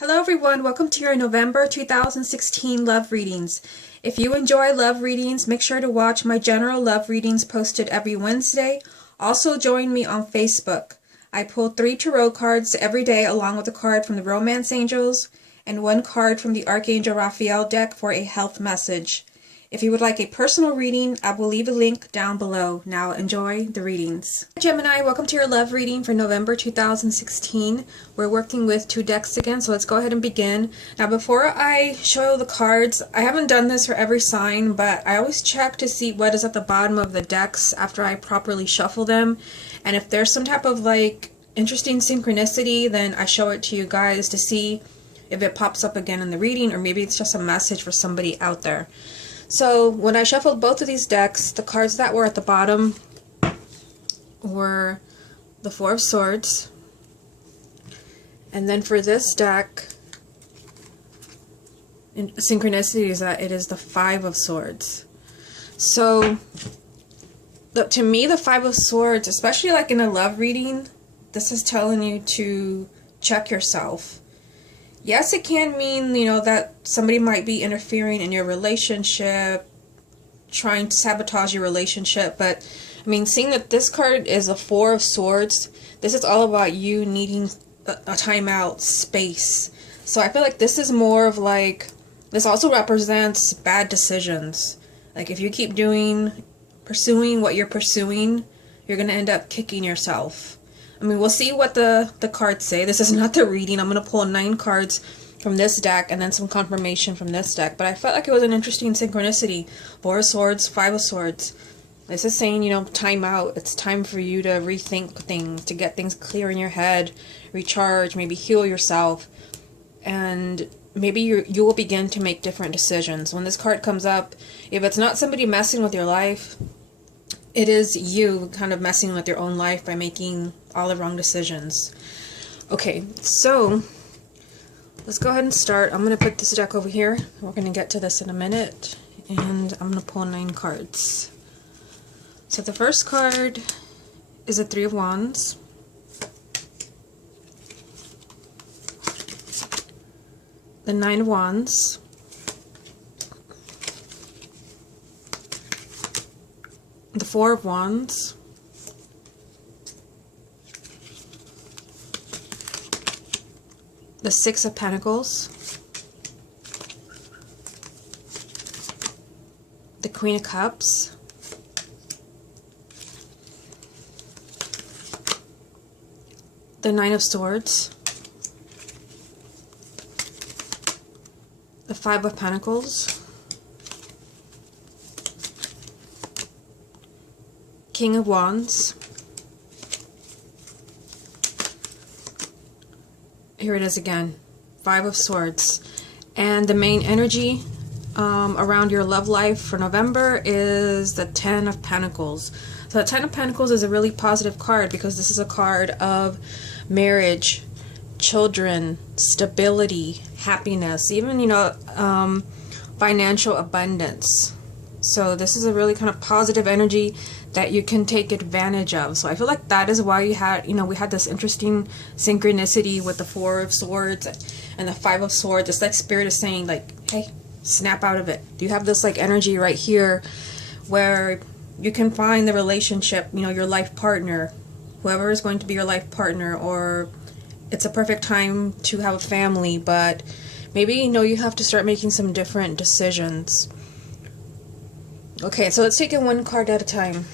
Hello everyone, welcome to your November 2016 love readings. If you enjoy love readings, make sure to watch my general love readings posted every Wednesday. Also join me on Facebook. I pull 3 tarot cards every day along with a card from the Romance Angels and 1 card from the Archangel Raphael deck for a health message. If you would like a personal reading, I will leave a link down below. Now enjoy the readings. Gemini, welcome to your love reading for November 2016. We're working with 2 decks again, so let's go ahead and begin. Now before I show you the cards, I haven't done this for every sign, but I always check to see what is at the bottom of the decks after I properly shuffle them. And if there's some type of interesting synchronicity, then I show it to you guys to see if it pops up again in the reading, or maybe it's just a message for somebody out there. So when I shuffled both of these decks, the cards that were at the bottom were the 4 of Swords. And then for this deck, synchronicity is that it is the 5 of Swords. So to me, the 5 of Swords, especially in a love reading, this is telling you to check yourself. Yes, it can mean, that somebody might be interfering in your relationship, trying to sabotage your relationship, but, seeing that this card is a 4 of Swords, this is all about you needing a timeout, space. So I feel like this is more of this also represents bad decisions. If you keep pursuing what you're pursuing, you're going to end up kicking yourself. We'll see what the cards say. This is not the reading. I'm going to pull 9 cards from this deck and then some confirmation from this deck. But I felt like it was an interesting synchronicity. 4 of Swords, 5 of Swords. This is saying, time out. It's time for you to rethink things, to get things clear in your head, recharge, maybe heal yourself. And maybe you will begin to make different decisions. When this card comes up, if it's not somebody messing with your life, it is you kind of messing with your own life by making all the wrong decisions. Okay, so let's go ahead and start. I'm going to put this deck over here. We're going to get to this in a minute. And I'm going to pull 9 cards. So the first card is a 3 of Wands. The 9 of Wands. The 4 of Wands. The 6 of Pentacles. The Queen of Cups. The 9 of Swords. The 5 of Pentacles. King of Wands. Here it is again. 5 of Swords. And the main energy around your love life for November is the 10 of Pentacles. So the 10 of Pentacles is a really positive card because this is a card of marriage, children, stability, happiness, even, financial abundance. So this is a really kind of positive energy that you can take advantage of. So I feel like that is why we had this interesting synchronicity with the 4 of Swords and the 5 of Swords. It's like Spirit is saying, hey, snap out of it. You have this energy right here where you can find the relationship, your life partner, whoever is going to be your life partner, or it's a perfect time to have a family, but maybe you have to start making some different decisions. Okay, so let's take it 1 card at a time.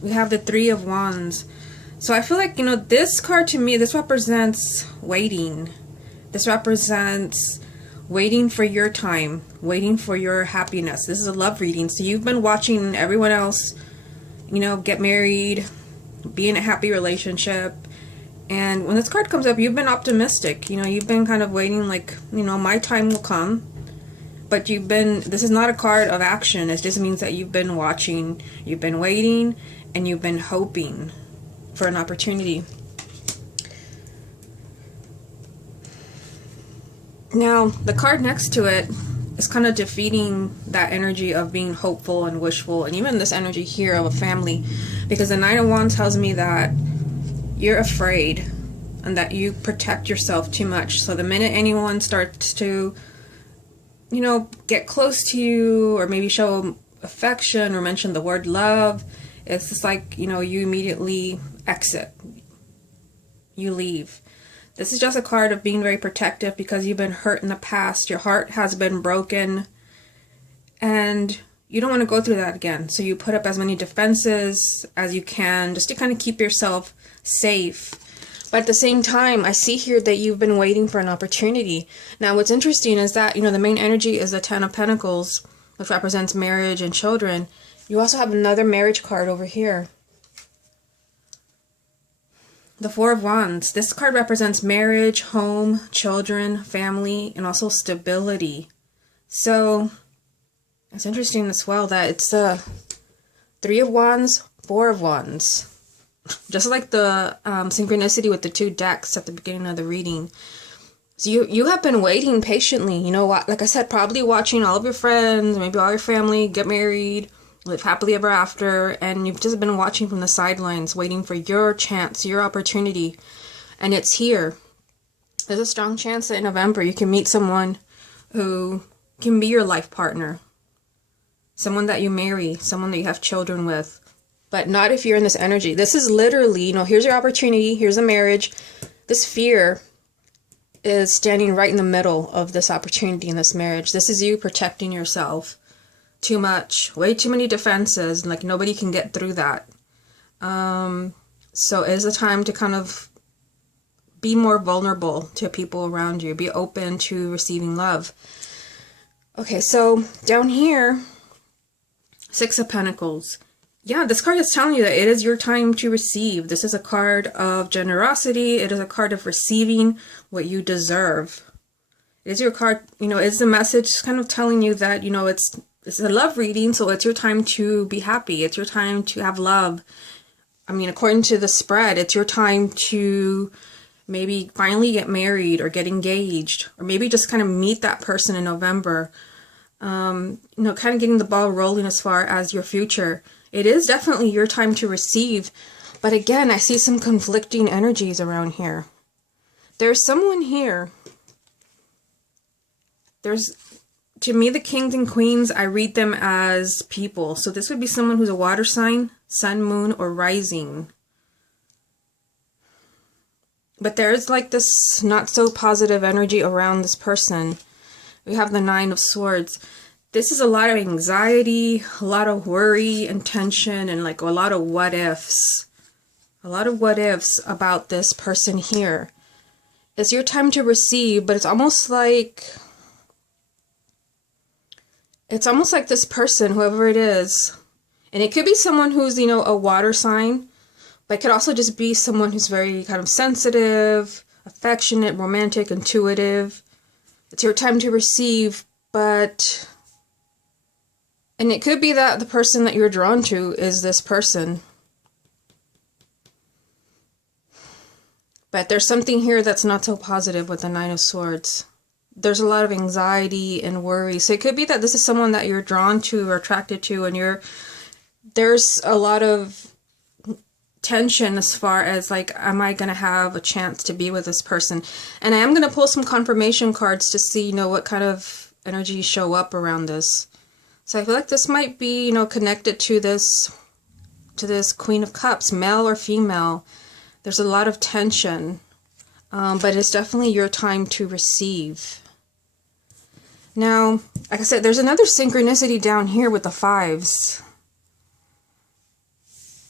We have the 3 of Wands. So I feel like, this card to me, this represents waiting. This represents waiting for your time, waiting for your happiness. This is a love reading. So you've been watching everyone else, get married, be in a happy relationship. And when this card comes up, you've been optimistic. You've been kind of waiting my time will come. But this is not a card of action. It just means that you've been watching, you've been waiting, and you've been hoping for an opportunity. Now, the card next to it is kind of defeating that energy of being hopeful and wishful, and even this energy here of a family, because the 9 of Wands tells me that you're afraid. and that you protect yourself too much. So the minute anyone starts to, you know, get close to you or maybe show affection or mention the word love, it's just like, you know, you immediately exit. You leave. This is just a card of being very protective because you've been hurt in the past. Your heart has been broken and you don't want to go through that again. So you put up as many defenses as you can just to kind of keep yourself safe. But at the same time, I see here that you've been waiting for an opportunity. Now, what's interesting is that, you know, the main energy is the Ten of Pentacles, which represents marriage and children. You also have another marriage card over here. The Four of Wands. This card represents marriage, home, children, family, and also stability. So it's interesting as well that it's the Three of Wands, Four of Wands. Just like the synchronicity with the two decks at the beginning of the reading. So you have been waiting patiently, you know what? Like I said, probably watching all of your friends, maybe all your family get married, live happily ever after, and you've just been watching from the sidelines, waiting for your chance, your opportunity, and it's here. There's a strong chance that in November you can meet someone who can be your life partner, someone that you marry, someone that you have children with, but not if you're in this energy. This is literally, you know, here's your opportunity, here's a marriage. This fear is standing right in the middle of this opportunity in this marriage. This is you protecting yourself too much, way too many defenses, like nobody can get through that. So it is a time to kind of be more vulnerable to people around you, be open to receiving love. Okay, so down here, Six of Pentacles. Yeah, this card is telling you that it is your time to receive. This is a card of generosity. It is a card of receiving what you deserve. It is your card, you know, it's the message kind of telling you that, you know, it's a love reading, so it's your time to be happy. It's your time to have love. I mean, according to the spread, it's your time to maybe finally get married or get engaged, or maybe just kind of meet that person in November. You know, kind of getting the ball rolling as far as your future. It is definitely your time to receive, but again, I see some conflicting energies around here. There's someone here. To me, the kings and queens, I read them as people. So this would be someone who's a water sign, sun, moon, or rising. But there's like this not so positive energy around this person. We have the Nine of Swords. This is a lot of anxiety, a lot of worry and tension, and like a lot of what ifs. A lot of what ifs about this person here. It's your time to receive, but it's almost like this person, whoever it is, and it could be someone who's, you know, a water sign, but it could also just be someone who's very kind of sensitive, affectionate, romantic, intuitive. It's your time to receive, but... And it could be that the person that you're drawn to is this person. But there's something here that's not so positive with the Nine of Swords. There's a lot of anxiety and worry. So it could be that this is someone that you're drawn to or attracted to, and there's a lot of tension as far as like, am I going to have a chance to be with this person? And I am going to pull some confirmation cards to see, you know, what kind of energies show up around this. So I feel like this might be, you know, connected to this Queen of Cups, male or female. There's a lot of tension, but it's definitely your time to receive. Now, like I said, there's another synchronicity down here with the fives.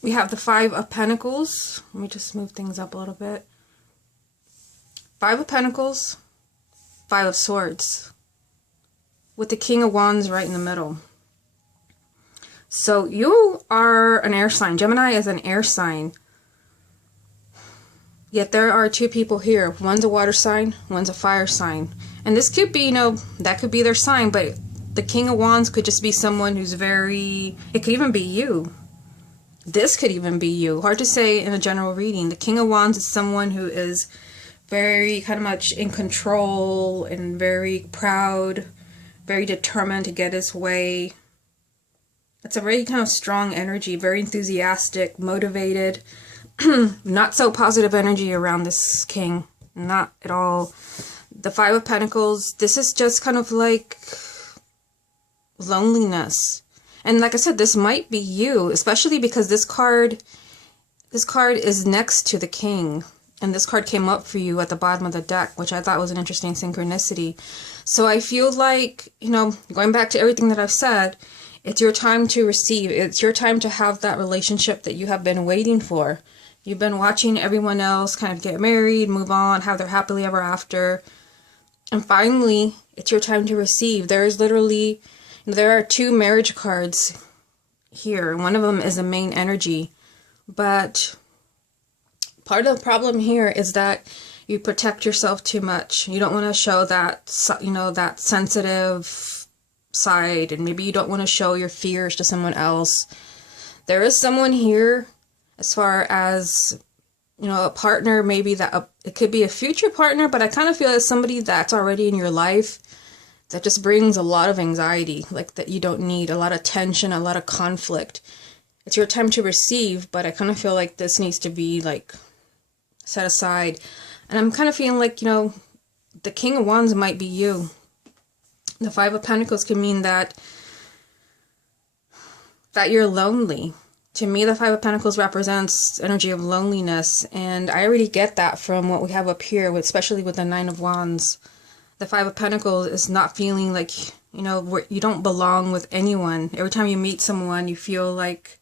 We have the Five of Pentacles. Let me just move things up a little bit. Five of Pentacles, Five of Swords, with the King of Wands right in the middle. So you are an air sign. Gemini is an air sign. Yet there are two people here. One's a water sign, one's a fire sign. And this could be, you know, that could be their sign, but the King of Wands could just be someone who's it could even be you. This could even be you. Hard to say in a general reading. The King of Wands is someone who is very kind of much in control and very proud, very determined to get his way. It's a very kind of strong energy, very enthusiastic, motivated, not so positive energy around this king. Not at all. The Five of Pentacles, this is just kind of like loneliness. And like I said, this might be you, especially because this card is next to the king. And this card came up for you at the bottom of the deck, which I thought was an interesting synchronicity. So I feel like, you know, going back to everything that I've said, it's your time to receive. It's your time to have that relationship that you have been waiting for. You've been watching everyone else kind of get married, move on, have their happily ever after. And finally, it's your time to receive. There is literally, there are 2 marriage cards here. One of them is a main energy. But part of the problem here is that you protect yourself too much. You don't want to show that, you know, that sensitive side, and maybe you don't want to show your fears to someone else. There is someone here, as far as, you know, a partner, maybe that it could be a future partner, but I kind of feel it's somebody that's already in your life that just brings a lot of anxiety, like that you don't need, a lot of tension, a lot of conflict. It's your time to receive, but I kind of feel like this needs to be like set aside. And I'm kind of feeling like, you know, the King of Wands might be you. The Five of Pentacles can mean that you're lonely. To me, the Five of Pentacles represents energy of loneliness, and I already get that from what we have up here, especially with the Nine of Wands. The Five of Pentacles is not feeling like, you know, you don't belong with anyone. Every time you meet someone, you feel like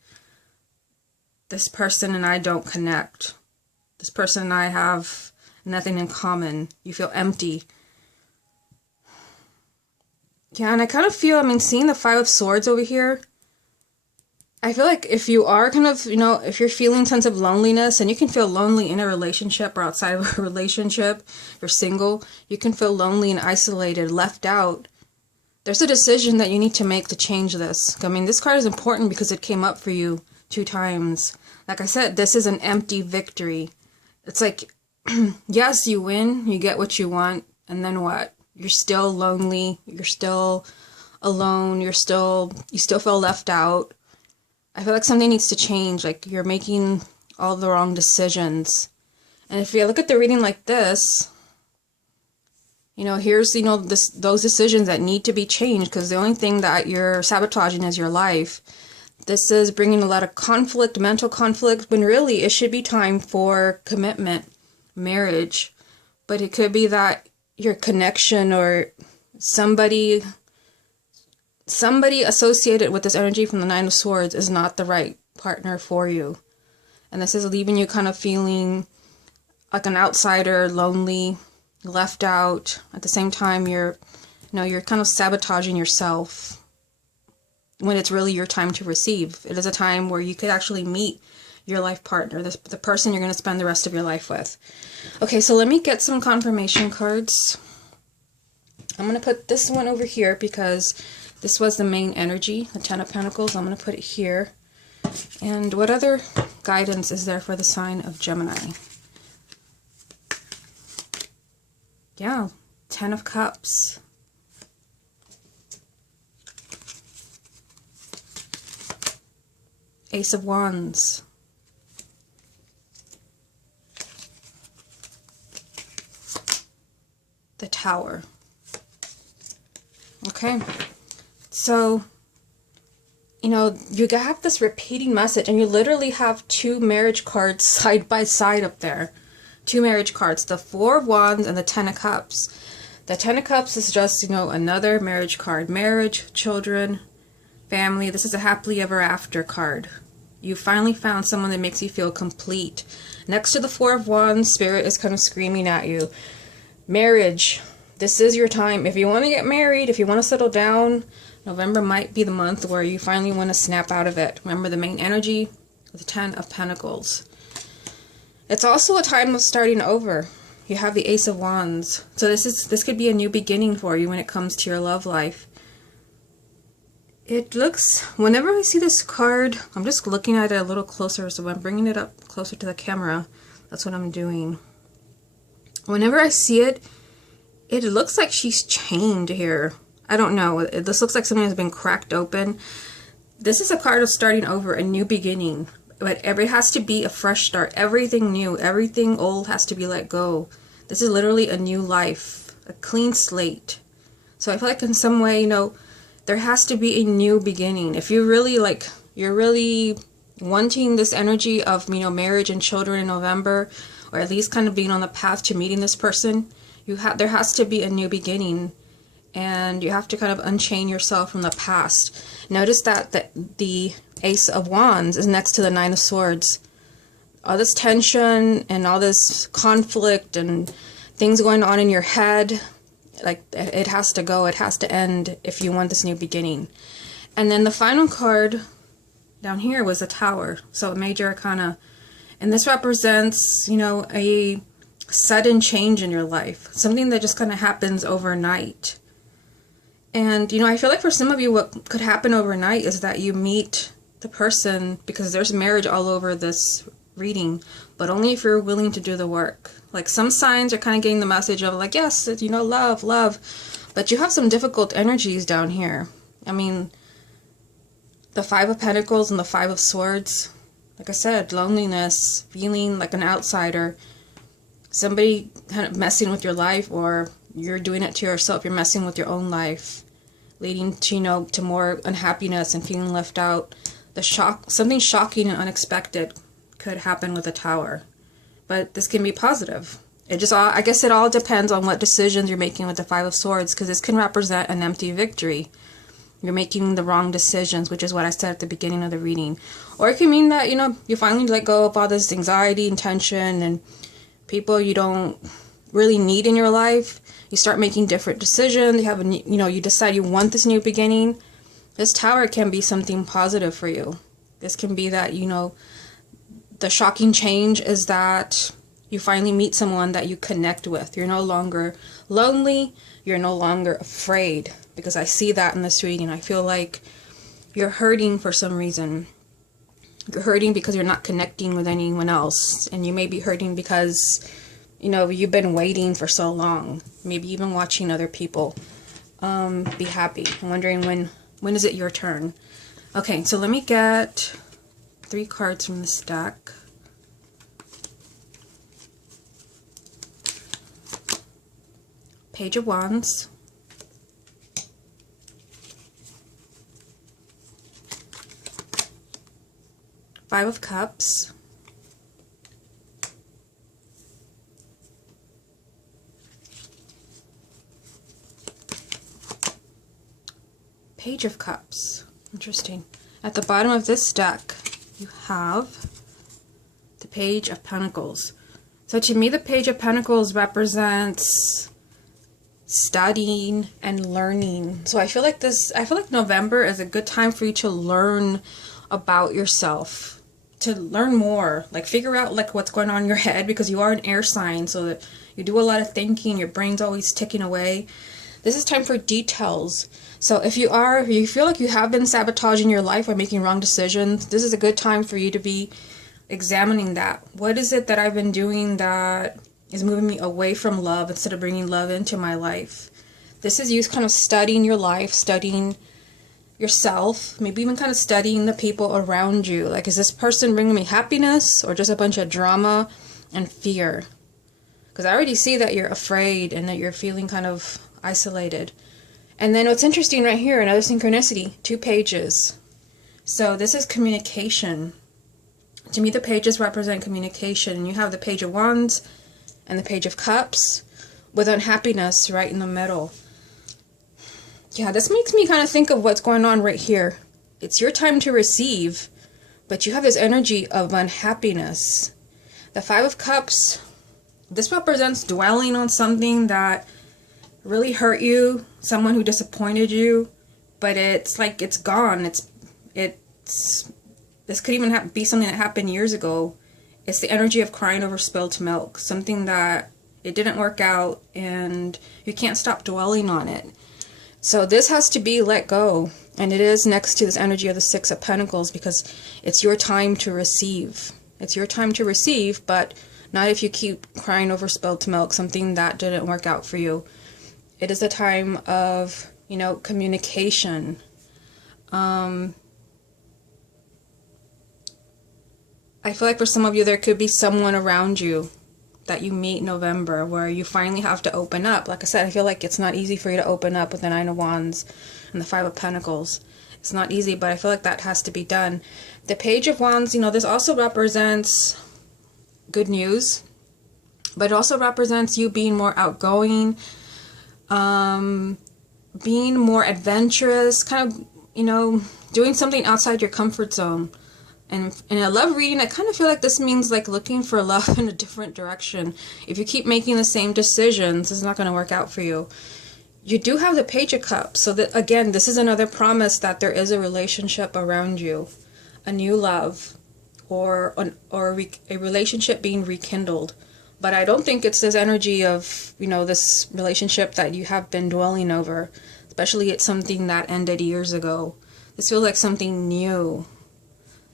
this person and I don't connect. This person and I have nothing in common. You feel empty. Yeah, and I kind of feel, I mean, seeing the Five of Swords over here, I feel like if you are kind of, you know, if you're feeling a sense of loneliness, and you can feel lonely in a relationship or outside of a relationship, if you're single, you can feel lonely and isolated, left out. There's a decision that you need to make to change this. I mean, this card is important because it came up for you 2 times. Like I said, this is an empty victory. It's like, yes, you win, you get what you want, and then what? You're still lonely, you're still alone, you still feel left out. I feel like something needs to change, like you're making all the wrong decisions. And if you look at the reading like this, you know, here's, you know, those decisions that need to be changed, because the only thing that you're sabotaging is your life. This is bringing a lot of conflict, mental conflict, when really it should be time for commitment, marriage. But it could be that your connection or somebody associated with this energy from the Nine of Swords is not the right partner for you. And this is leaving you kind of feeling like an outsider, lonely, left out. At the same time, you're kind of sabotaging yourself when it's really your time to receive. It is a time where you could actually meet your life partner, the person you're going to spend the rest of your life with. Okay, so let me get some confirmation cards. I'm going to put this one over here because this was the main energy, the Ten of Pentacles. I'm going to put it here. And what other guidance is there for the sign of Gemini? Yeah, Ten of Cups. Ace of Wands. The Tower. Okay. So, you know, you have this repeating message, and you literally have 2 marriage cards side by side up there. 2 marriage cards, the Four of Wands and the Ten of Cups. The Ten of Cups is just, you know, another marriage card. Marriage, children, family. This is a happily ever after card. You finally found someone that makes you feel complete. Next to the Four of Wands, Spirit is kind of screaming at you. Marriage. This is your time. If you want to get married, if you want to settle down, November might be the month where you finally want to snap out of it. Remember the main energy, the Ten of Pentacles. It's also a time of starting over. You have the Ace of Wands. So this could be a new beginning for you when it comes to your love life. It looks, whenever I see this card, I'm just looking at it a little closer, so I'm bringing it up closer to the camera. That's what I'm doing. Whenever I see it, it looks like she's chained here. I don't know. This looks like something has been cracked open. This is a card of starting over, a new beginning. But it has to be a fresh start. Everything new, everything old has to be let go. This is literally a new life, a clean slate. So I feel like in some way, you know, there has to be a new beginning. If you're really like, you're really wanting this energy of, you know, marriage and children in November, or at least kind of being on the path to meeting this person, there has to be a new beginning, and you have to kind of unchain yourself from the past. Notice that the Ace of Wands is next to the Nine of Swords. All this tension and all this conflict and things going on in your head, like, it has to go, it has to end if you want this new beginning. And then the final card down here was the Tower, so a major arcana. And this represents, you know, a sudden change in your life, something that just kind of happens overnight. And, you know, I feel like for some of you, what could happen overnight is that you meet the person, because there's marriage all over this reading, but only if you're willing to do the work. Like, some signs are kind of getting the message of like, yes, you know, love, but you have some difficult energies down here. I mean, the Five of Pentacles and the Five of Swords, like I said, loneliness, feeling like an outsider, somebody kind of messing with your life, or you're doing it to yourself, you're messing with your own life, leading to, you know, to more unhappiness and feeling left out. Something shocking and unexpected could happen with a Tower, but this can be positive. It just I guess it all depends on what decisions you're making with the Five of Swords, because this can represent an empty victory. You're making the wrong decisions, which is what I said at the beginning of the reading. Or it can mean that, you know, you finally let go of all this anxiety and tension and people you don't really need in your life. You start making different decisions. You have you decide you want this new beginning. This Tower can be something positive for you. This can be that, you know, the shocking change is that you finally meet someone that you connect with. You're no longer lonely. You're no longer afraid, because I see that in this reading. I feel like you're hurting for some reason. You're hurting because you're not connecting with anyone else, and you may be hurting because, you know, you've been waiting for so long. Maybe even watching other people be happy. I'm wondering when is it your turn? Okay, so let me get 3 cards from this deck. Page of Wands, Five of Cups, Page of Cups. Interesting. At the bottom of this deck, you have the Page of Pentacles. So to me, the Page of Pentacles represents studying and learning. So I feel like November is a good time for you to learn about yourself, to learn more, like figure out like what's going on in your head, because you are an air sign, so that you do a lot of thinking, your brain's always ticking away. This is time for details. So if you feel like you have been sabotaging your life or making wrong decisions, this is a good time for you to be examining that. What is it that I've been doing that is moving me away from love instead of bringing love into my life? This is you kind of studying your life, studying yourself, maybe even kind of studying the people around you. Like, is this person bringing me happiness or just a bunch of drama and fear? Because I already see that you're afraid and that you're feeling kind of isolated. And then what's interesting right here, another synchronicity, 2 pages. So this is communication. To me, the pages represent communication. And you have the Page of Wands and the Page of Cups with unhappiness right in the middle. Yeah, this makes me kind of think of what's going on right here. It's your time to receive, but you have this energy of unhappiness. The Five of Cups, this represents dwelling on something that really hurt you, someone who disappointed you, but it's like it's gone. This could even be something that happened years ago. It's the energy of crying over spilled milk, something that it didn't work out and you can't stop dwelling on it. So this has to be let go, and it is next to this energy of the Six of Pentacles, because it's your time to receive. It's your time to receive, but not if you keep crying over spilled milk, something that didn't work out for you. It is a time of, you know, communication. I feel like for some of you, there could be someone around you that you meet in November where you finally have to open up. Like I said, I feel like it's not easy for you to open up with the Nine of Wands and the Five of Pentacles. It's not easy, but I feel like that has to be done. The Page of Wands, you know, this also represents good news, but it also represents you being more outgoing, being more adventurous, kind of, you know, doing something outside your comfort zone. And in a love reading, I kind of feel like this means like looking for love in a different direction. If you keep making the same decisions, it's not going to work out for you. You do have the Page of Cups. So that, again, this is another promise that there is a relationship around you, a new love, or a relationship being rekindled. But I don't think it's this energy of, you know, this relationship that you have been dwelling over. Especially it's something that ended years ago. This feels like something new.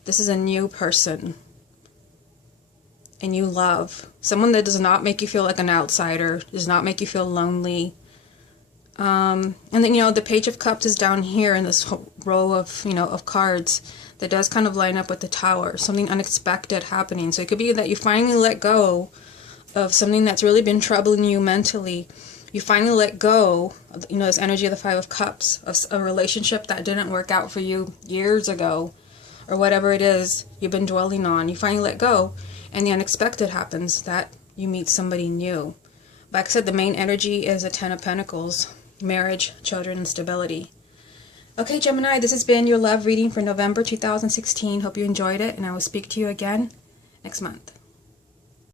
This is a new person, a new love, someone that does not make you feel like an outsider, does not make you feel lonely. And then, you know, the Page of Cups is down here in this row of, you know, of cards that does kind of line up with the Tower, something unexpected happening. So it could be that you finally let go of something that's really been troubling you mentally. You finally let go of, you know, this energy of the Five of Cups, of a relationship that didn't work out for you years ago, or whatever it is you've been dwelling on. You finally let go, and the unexpected happens, that you meet somebody new. Like I said, the main energy is a Ten of Pentacles, marriage, children, and stability. Okay, Gemini, this has been your love reading for November 2016. Hope you enjoyed it, and I will speak to you again next month.